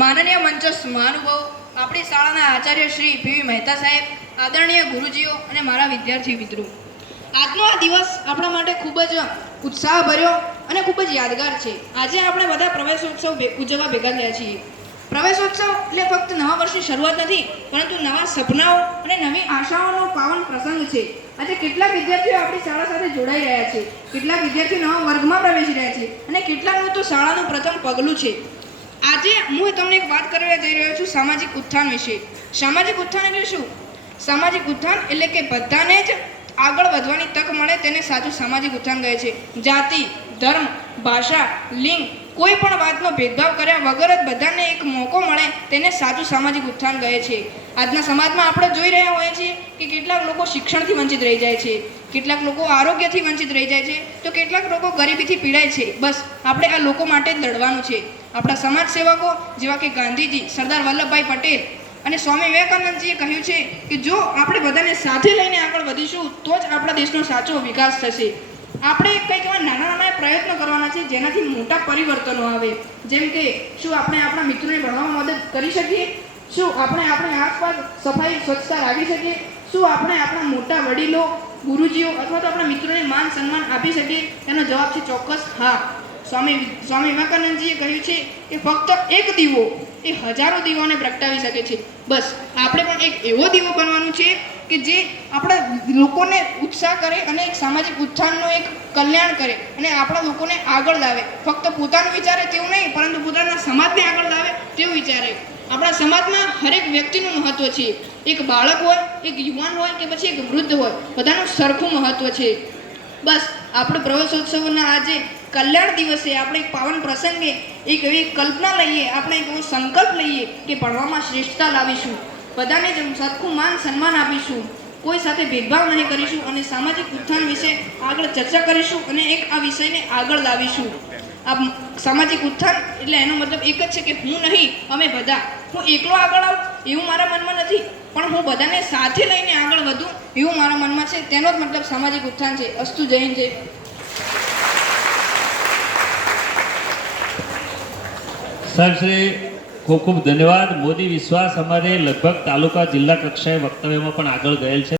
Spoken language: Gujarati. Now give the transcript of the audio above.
માનનીય મંચસ્થ મહાનુભાવો, આપણી શાળાના આચાર્ય શ્રી પીવી મહેતા સાહેબ, આદરણીય ગુરુજીઓ અને મારા વિદ્યાર્થી મિત્રો, આજનો આ દિવસ આપણા માટે ખૂબ જ ઉત્સાહભર્યો અને ખૂબ જ યાદગાર છે. આજે આપણે બધા પ્રવેશોત્સવ ઉજવવા ભેગા થયા છીએ. પ્રવેશોત્સવ એટલે ફક્ત નવા વર્ષની શરૂઆત નથી, પરંતુ નવા સપનાઓ અને નવી આશાઓનો પાવન પ્રસંગ છે. આજે કેટલાક વિદ્યાર્થીઓ આપણી શાળા સાથે જોડાઈ રહ્યા છે, કેટલાક વિદ્યાર્થીઓ નવા વર્ગમાં પ્રવેશી રહ્યા છે અને કેટલાકનું તો શાળાનું પ્રથમ પગલું છે. આજે હું તમને એક વાત કરવા જઈ રહ્યો છું સામાજિક ઉત્થાન વિશે. સામાજિક ઉત્થાન એટલે શું? સામાજિક ઉત્થાન એટલે કે બધાને જ આગળ વધવાની તક મળે તેને સાચું સામાજિક ઉત્થાન કહે છે. જાતિ, ધર્મ, ભાષા, લિંગ કોઈ પણ વાતનો ભેદભાવ કર્યા વગર જ બધાને એક મોકો મળે તેને સાચું સામાજિક ઉત્થાન કહે છે. આજના સમાજમાં આપણે જોઈ રહ્યા હોઈએ છીએ કે કેટલાક લોકો શિક્ષણથી વંચિત રહી જાય છે, કેટલાક લોકો આરોગ્યથી વંચિત રહી જાય છે, તો કેટલાક લોકો ગરીબીથી પીડાય છે. બસ આપણે આ લોકો માટે જ લડવાનું છે. આપણા સમાજ સેવકો જેવા કે ગાંધીજી, સરદાર વલ્લભભાઈ પટેલ અને સ્વામી વિવેકાનંદજીએ કહ્યું છે કે જો આપણે બધાને સાથે લઈને આગળ વધીશું તો જ આપણા દેશનો સાચો વિકાસ થશે. આપણે કંઈક એવા નાના નાના પ્રયત્નો કરવાના છે જેનાથી મોટા પરિવર્તનો આવે. જેમ કે શું આપણે આપણા મિત્રોને ભણવામાં મદદ કરી શકીએ? શું આપણે આપણી આસપાસ સફાઈ સ્વચ્છતા રાખી શકીએ? શું આપણે આપણા મોટા વડીલો, ગુરુજીઓ અથવા તો આપણા મિત્રોને માન સન્માન આપી શકીએ? એનો જવાબ છે ચોક્કસ હા. સ્વામી વિવેકાનંદજીએ કહ્યું છે કે ફક્ત એક દીવો એ હજારો દીવાઓને પ્રગટાવી શકે છે. બસ આપણે પણ એક એવો દીવો બનવાનું છે કે જે આપણા લોકોને ઉત્સાહ કરે અને એક સામાજિક ઉત્થાનનો એક કલ્યાણ કરે અને આપણા લોકોને આગળ લાવે. ફક્ત પોતાનું વિચારે તેવું નહીં, પરંતુ પોતાના સમાજને આગળ લાવે તેવું વિચારે. આપણા સમાજમાં હરેક વ્યક્તિનું મહત્ત્વ છે. એક બાળક હોય, એક યુવાન હોય કે પછી એક વૃદ્ધ હોય, બધાનું સરખું મહત્ત્વ છે. બસ આપણે પ્રવેશોત્સવના આજે કલ્યાણ દિવસે આપણે એક પાવન પ્રસંગે એક એવી કલ્પના લઈએ, આપણે એક એવો સંકલ્પ લઈએ કે ભણવામાં શ્રેષ્ઠતા લાવીશું, બધાને જ સરખું માન સન્માન આપીશું, કોઈ સાથે ભેદભાવ નહીં કરીશું અને સામાજિક ઉત્થાન વિશે આગળ ચર્ચા કરીશું અને એક આ વિષયને આગળ લાવીશું. આ સામાજિક ઉત્થાન એટલે એનો મતલબ એક જ છે કે હું નહીં, અમે બધા. હું એકલો આગળ આવું એવું મારા મનમાં નથી, પણ હું બધાને સાથે લઈને આગળ વધું એવું મારા મનમાં છે. તેનો જ મતલબ સામાજિક ઉત્થાન છે. અસ્તુ, જય હિન્દ, જય. સર શ્રી ખૂબ ખૂબ ધન્યવાદ. મોદી વિશ્વાસ અમારે લગભગ તાલુકા જિલ્લા કક્ષાએ વક્તવ્યમાં પણ આગળ ગયેલ છે.